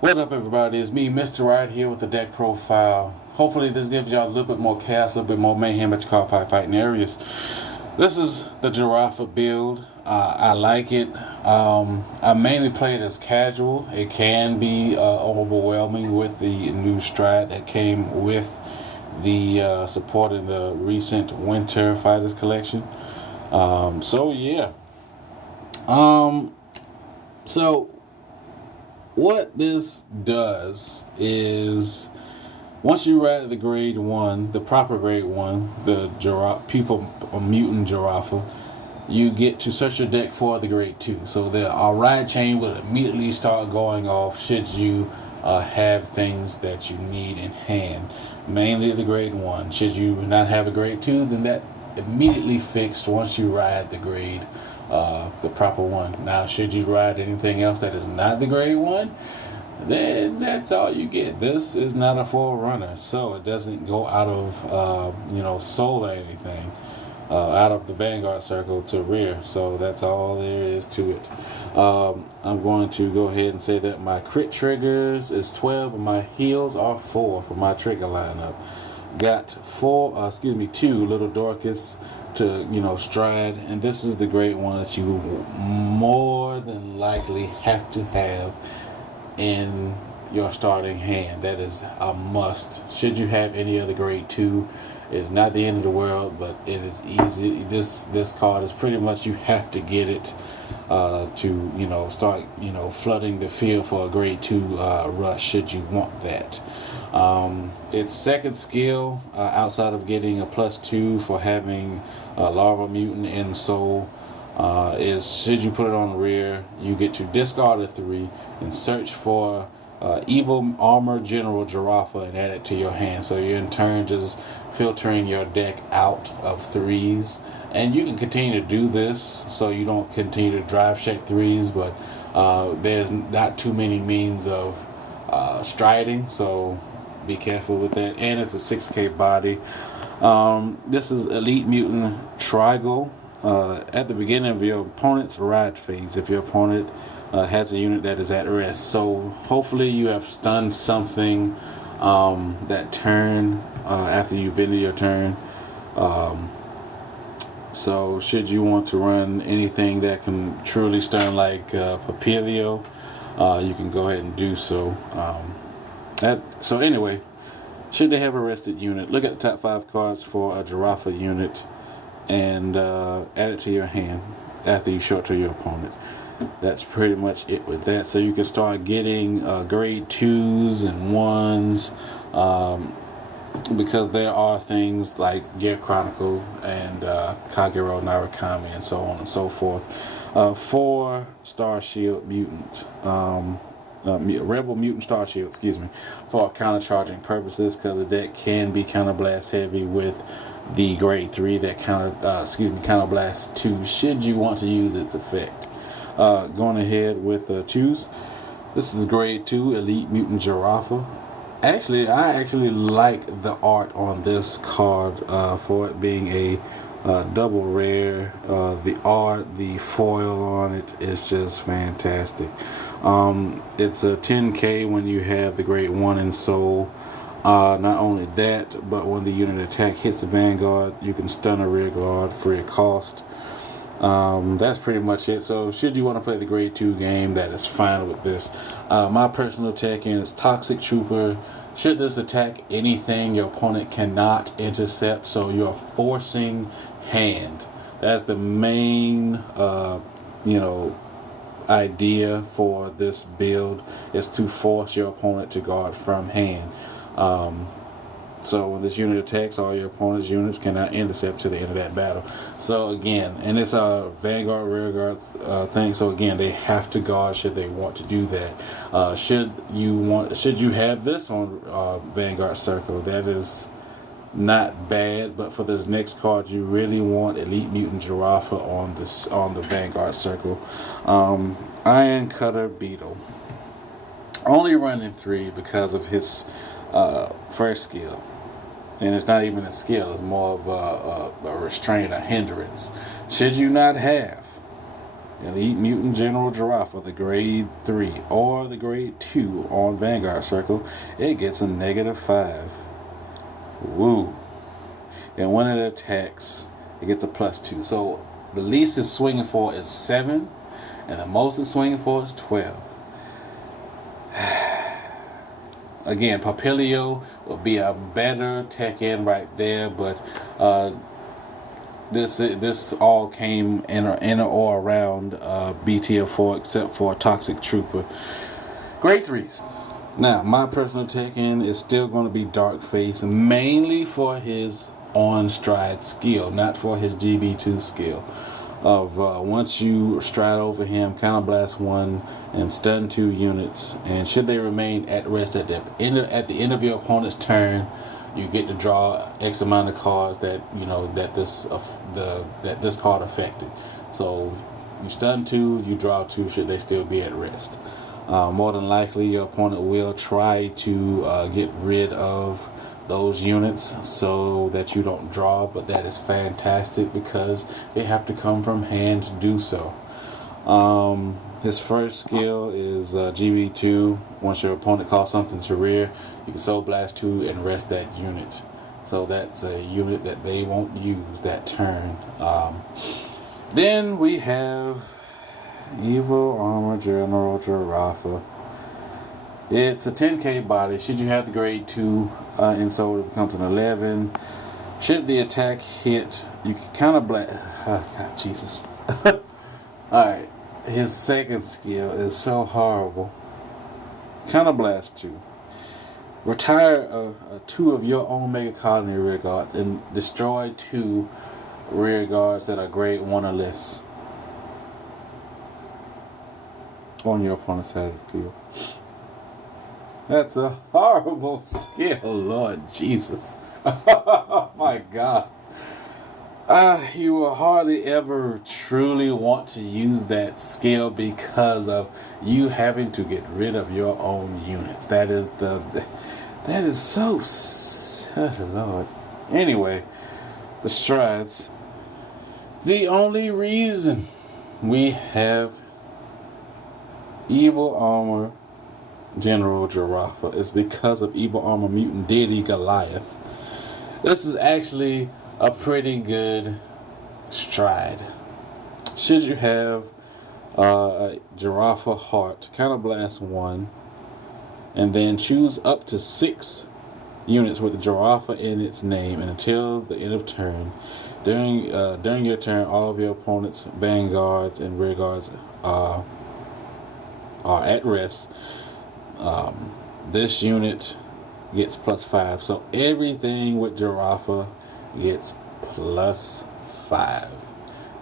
What up, everybody? It's me, Mr. Right, here with the deck profile. Hopefully, this gives y'all a little bit more chaos, a little bit more mayhem at your card fighting areas. This is the Girrafa build. I like it. I mainly play it as casual. It can be overwhelming with the new strat that came with the support in the recent Winter Fighters collection. So yeah. Um, so what this does is once you ride the grade 1, the proper grade 1, the people mutant Giraffa, you get to search your deck for the grade 2. So the ride chain will immediately start going off should you have things that you need in hand. Mainly the grade 1. Should you not have a grade 2, then that immediately fixed once you ride the proper one. Now, should you ride anything else that is not the grade 1, then that's all you get. This is not a full runner, so it doesn't go out of soul or anything, out of the Vanguard circle to rear. So that's all there is to it. I'm going to go ahead and say that my crit triggers is 12 and my heals are 4 for my trigger lineup. Got 2 little Dorcas to stride, and this is the great one that you more than likely have to have in your starting hand. That is a must. Should you have any other grade 2, it's not the end of the world, but it is easy. This card is pretty much you have to get it to start flooding the field for a grade 2 rush should you want that. Its second skill, outside of getting a +2 for having Larva Mutant in Soul, is should you put it on the rear, you get to discard a 3 and search for Evil Armor General Giraffa and add it to your hand. So you're in turn just filtering your deck out of 3s. And you can continue to do this so you don't continue to drive check 3s, but there's not too many means of striding, so be careful with that. And it's a 6k body. This is Elite Mutant Trigal. At the beginning of your opponent's ride phase, if your opponent has a unit that is at rest. So hopefully you have stunned something that turn after you've ended your turn. So should you want to run anything that can truly stun like Papilio, you can go ahead and do so. So anyway, should they have a rested unit, look at the top 5 cards for a Giraffa unit and add it to your hand after you show it to your opponent. That's pretty much it with that. So you can start getting grade 2s and 1s, because there are things like Gear Chronicle and Kagero Narukami and so on and so forth. 4 Star Shield Mutant, Rebel Mutant Star Shield, for counter-charging purposes, because the deck can be counter-blast heavy with the grade 3 that counter-blast 2 should you want to use its effect. Going ahead with 2s. This is grade 2 Elite Mutant Giraffa. I actually like the art on this card for it being a double rare. The art, the foil on it is just fantastic. It's a 10k when you have the grade 1 in Soul. Not only that, but when the unit attack hits the Vanguard, you can stun a rear guard free of cost. That's pretty much it. So should you want to play the grade 2 game, that is fine with this. My personal attack in is Toxic Trooper. Should this attack anything your opponent cannot intercept, so you're forcing hand. That's the main idea for this build, is to force your opponent to guard from hand. So when this unit attacks, all your opponent's units cannot intercept to the end of that battle. So again, and it's a Vanguard rear guard thing. So again, they have to guard should they want to do that. Should you have this on Vanguard Circle, that is not bad. But for this next card, you really want Elite Mutant Giraffa on the Vanguard Circle. Iron Cutter Beetle. Only running 3 because of his first skill. And it's not even a skill, it's more of a restraint, a hindrance. Should you not have Elite Mutant General Giraffa, the grade 3 or the grade 2 on Vanguard Circle, it gets a -5. Woo. And when it attacks, it gets a +2. So the least it's swinging for is 7, and the most it's swinging for is 12. Again, Papilio would be a better tech end right there, but this all came in or around BTF4 except for Toxic Trooper. Grade 3s. Now, my personal tech end is still going to be Darkface, mainly for his on-stride skill, not for his GB2 skill. Of once you stride over him, counterblast 1 and stun 2 units, and should they remain at rest at the end of your opponent's turn, you get to draw X amount of cards that that this card affected. So you stun 2, you draw 2 should they still be at rest. More than likely, your opponent will try to get rid of those units so that you don't draw, but that is fantastic because they have to come from hand to do so. His first skill is GB2. Once your opponent calls something to rear, you can Soul Blast 2 and rest that unit. So that's a unit that they won't use that turn. Then we have Evil Armor General Giraffa. It's a 10k body. Should you have the grade 2 in soul, it becomes an 11. Should the attack hit, you can counterblast. God, Jesus. Alright. His second skill is so horrible. Counterblast 2. Retire 2 of your own megacolony rear guards and destroy 2 rear guards that are grade 1 or less on your opponent's side of the field. That's a horrible skill, Lord Jesus. Oh my God. You will hardly ever truly want to use that skill because of you having to get rid of your own units. That is so Lord. Anyway, the strides. The only reason we have Evil Armor General Giraffa is because of Evil Armor Mutant Deity Goliath. This is actually a pretty good stride. Should you have a Giraffa Heart, counterblast 1, and then choose up to 6 units with the Giraffa in its name, and until the end of turn, during your turn, all of your opponent's vanguards and rear guards are at rest. This unit gets +5, so everything with Giraffa gets +5.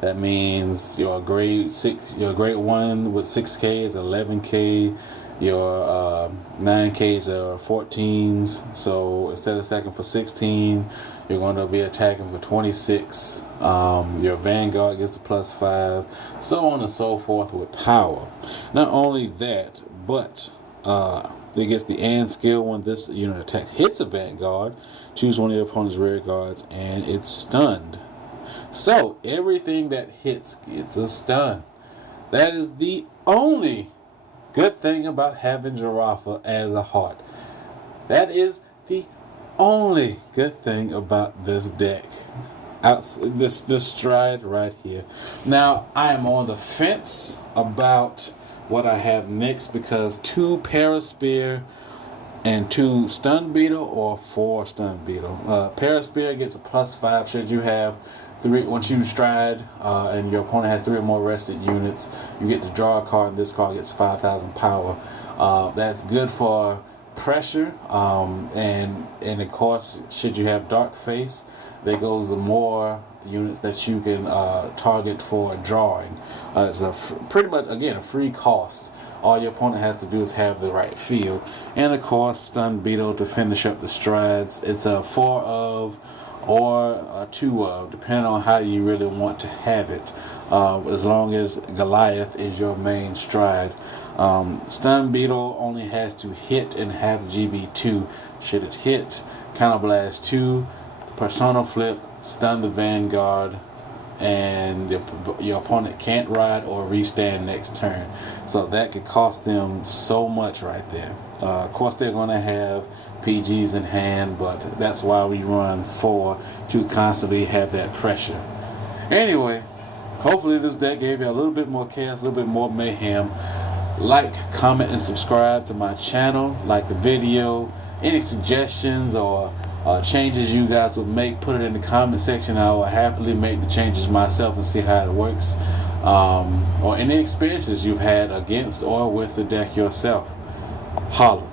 That means your grade 1 with 6k is 11k. Your 9ks are 14s. So instead of attacking for 16, you're going to be attacking for 26. Your Vanguard gets the +5, so on and so forth with power. Not only that, but it gets the and skill when this unit attack hits a Vanguard. Choose one of your opponent's rear guards and it's stunned. So everything that hits gets a stun. That is the only good thing about having Giraffa as a heart. That is the only good thing about this deck. This stride right here. Now I am on the fence about what I have next because 2 Paraspear and 2 Stun Beetle or 4 Stun Beetle. Paraspear gets a +5 should you have 3. Once you stride and your opponent has 3 or more rested units, you get to draw a card, and this card gets 5,000 power. That's good for pressure, and of course, should you have Dark Face, there goes the more units that you can target for drawing. It's pretty much, again, a free cost. All your opponent has to do is have the right field. And of course, Stun Beetle to finish up the strides. It's a 4 of or a 2 of, depending on how you really want to have it. As long as Goliath is your main stride. Stun Beetle only has to hit and have GB2. Should it hit, Counterblast 2, Persona Flip, stun the Vanguard, and your opponent can't ride or restand next turn. So that could cost them so much right there. Of course, they're going to have PGs in hand, but that's why we run 4 to constantly have that pressure. Anyway, hopefully this deck gave you a little bit more chaos, a little bit more mayhem. Like, comment, and subscribe to my channel. Like the video. Any suggestions or changes you guys would make, put it in the comment section. I will happily make the changes myself and see how it works. Or any experiences you've had against or with the deck yourself. Holla.